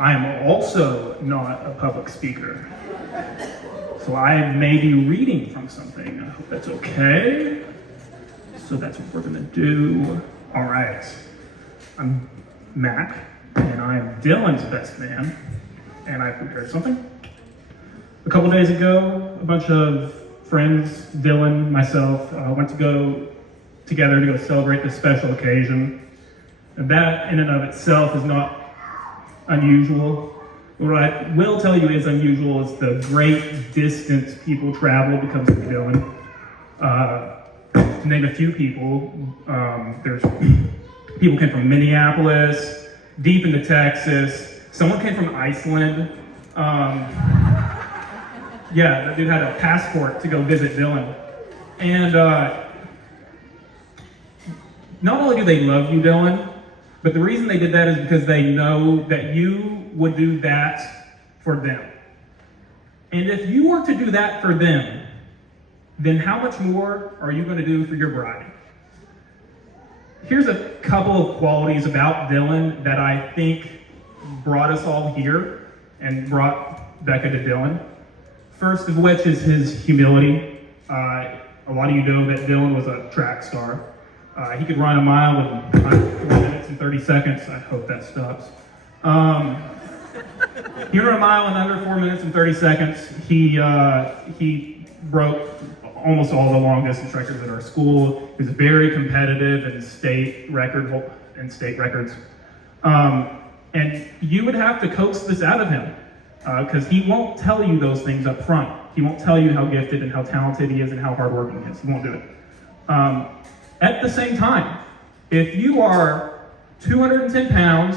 I am also not a public speaker. So I may be reading from something. I hope that's okay. So that's what we're gonna do. All right. I'm Mac, and I am Dylan's best man, and I prepared something. A couple days ago, a bunch of friends, Dylan, myself, went to go together to go celebrate this special occasion. And that in and of itself is not unusual. What I will tell you is unusual is the great distance people travel because of Dylan. To name a few people, there's people came from Minneapolis, deep into Texas. Someone came from Iceland. Yeah, that dude had a passport to go visit Dylan. And not only do they love you, Dylan, but the reason they did that is because they know that you would do that for them. And if you were to do that for them, then how much more are you going to do for your bride? Here's a couple of qualities about Dylan that I think brought us all here and brought Becca to Dylan. First of which is his humility. A lot of you know that Dylan was a track star. He could run a mile in 4 minutes and 30 seconds. I hope that stops. He ran a mile in under 4 minutes and 30 seconds. He broke almost all the long distance records at our school. He was very competitive in state records. And you would have to coax this out of him because he won't tell you those things up front. He won't tell you how gifted and how talented he is and how hardworking he is. He won't do it. At the same time, if you are 210 pounds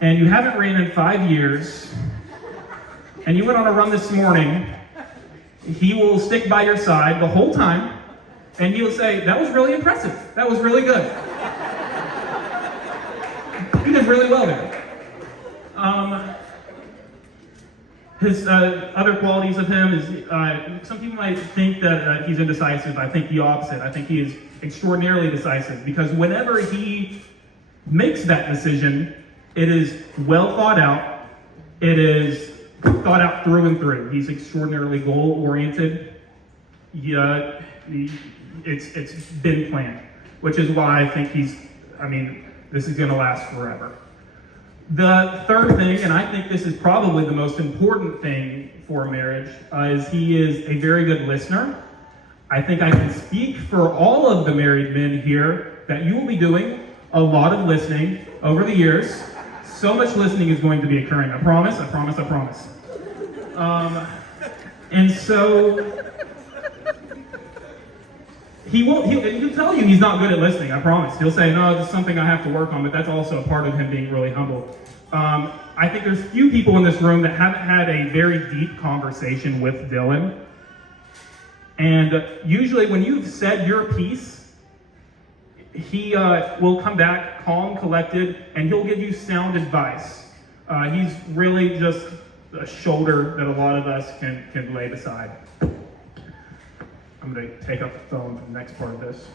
and you haven't ran in 5 years and you went on a run this morning, he will stick by your side the whole time and he'll say, "That was really impressive. That was really good. You did really well there." His other qualities of him is, some people might think that he's indecisive. I think the opposite. I think he is extraordinarily decisive because whenever he makes that decision, it is well thought out. It is thought out through and through. He's extraordinarily goal-oriented. It's been planned, which is why I think this is gonna last forever. The third thing, and I think this is probably the most important thing for a marriage, is he is a very good listener. I think I can speak for all of the married men here that you will be doing a lot of listening over the years. So much listening is going to be occurring. I promise, I promise, I promise. And so, he'll tell you he's not good at listening, I promise. He'll say, "No, it's something I have to work on," but that's also a part of him being really humble. I think there's few people in this room that haven't had a very deep conversation with Dylan. And usually when you've said your piece, he will come back calm, collected, and he'll give you sound advice. He's really just a shoulder that a lot of us can lay beside. I'm going to take up the phone for the next part of this.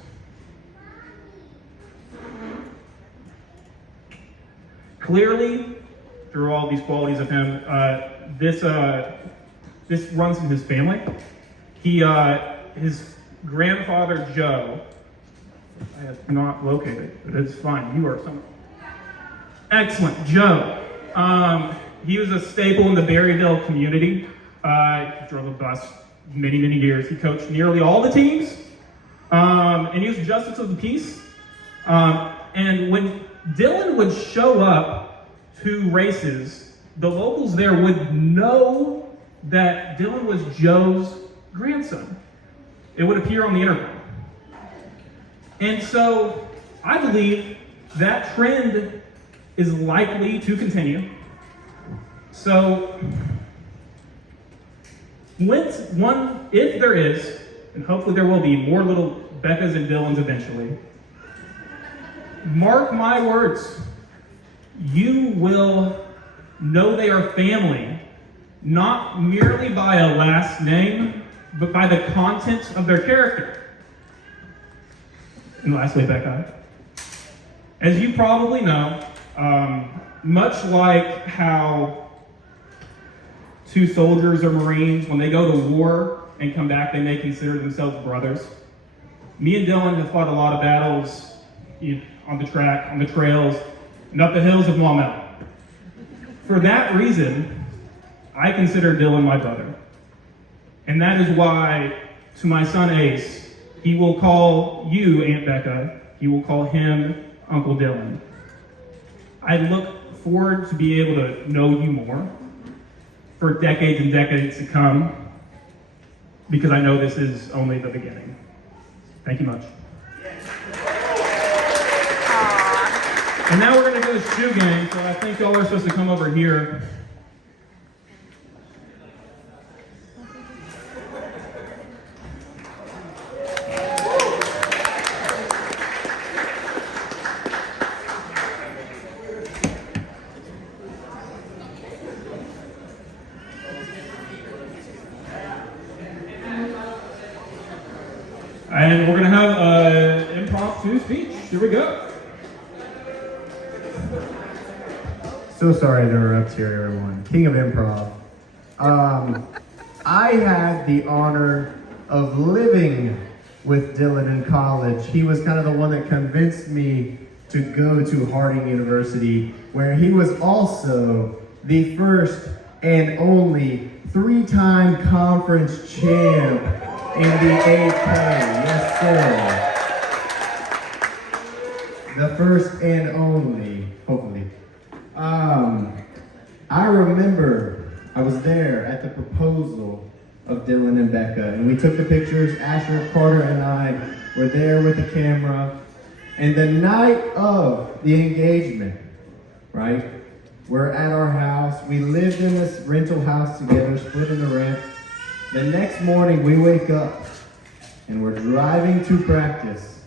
Clearly, through all these qualities of him, this runs in his family. His grandfather Joe, I have not located, but it's fine. You are someone. Excellent, Joe. He was a staple in the Berryville community. He drove a bus many years. He coached nearly all the teams, and he was a justice of the peace. And when Dylan would show up to races, the locals there would know that Dylan was Joe's grandson. It would appear on the intercom. And so I believe that trend is likely to continue. So if there is, and hopefully there will be, more little Beccas and Dylans eventually, mark my words, you will know they are family, not merely by a last name, but by the content of their character. And lastly, Becca, as you probably know, much like how two soldiers or Marines, when they go to war and come back, they may consider themselves brothers. Me and Dylan have fought a lot of battles on the track, on the trails, and up the hills of Maumelle. For that reason, I consider Dylan my brother. And that is why, to my son Ace, he will call you Aunt Becca, he will call him Uncle Dylan. I look forward to be able to know you more for decades and decades to come, because I know this is only the beginning. Thank you much. And now we're going to do the shoe game, so I think y'all are supposed to come over here. And we're going to have an impromptu speech. Here we go. So sorry to interrupt here, everyone. King of Improv. I had the honor of living with Dylan in college. He was kind of the one that convinced me to go to Harding University, where he was also the first and only 3-time conference champ in the AK. Yes, sir. The first and only, hopefully. I remember I was there at the proposal of Dylan and Becca, and we took the pictures. Asher, Carter, and I were there with the camera. And the night of the engagement, right, we're at our house. We lived in this rental house together, splitting the rent. The next morning, we wake up, and we're driving to practice,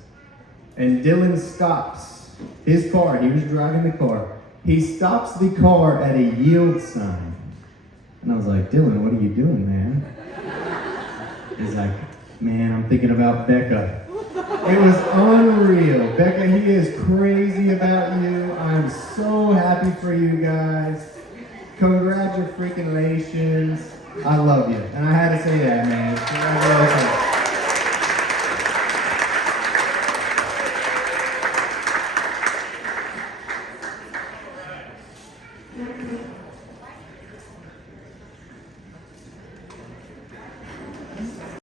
and Dylan stops his car. He was driving the car. He stops the car at a yield sign. And I was like, Dylan, what are you doing, man? He's like, man, I'm thinking about Becca. It was unreal. Becca, he is crazy about you. I'm so happy for you guys. Congratulations. I love you. And I had to say that, man. Congratulations.